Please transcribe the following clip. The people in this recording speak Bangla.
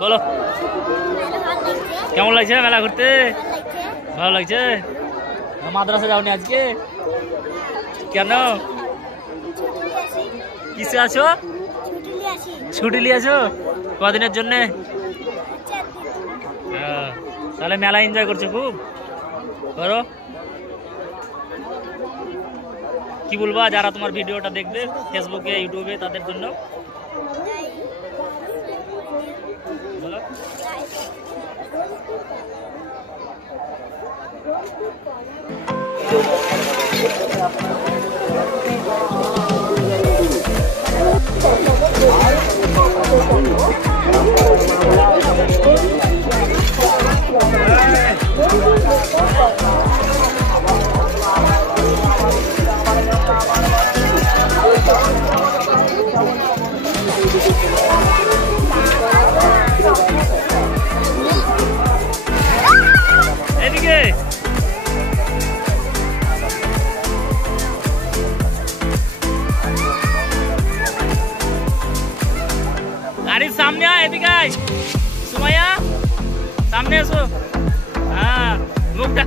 বলো কেমন লাগছে মেলা ঘুরতে? ভালো লাগছে। মাদ্রাসা যাওনি আজকে কেন? কিসে আছো? ছুটি নিয়েছো কদিনের জন্য? তাহলে মেলা এনজয় করছো খুব? করো। কি বলবা যারা তোমার ভিডিওটা দেখবে ফেসবুকে ইউটিউবে তাদের জন্য? বলো। এদিকে গাড়ির সামনে আয়, এদিকে আয় সুমাইয়া, সামনে এসো। হ্যাঁ মুখটা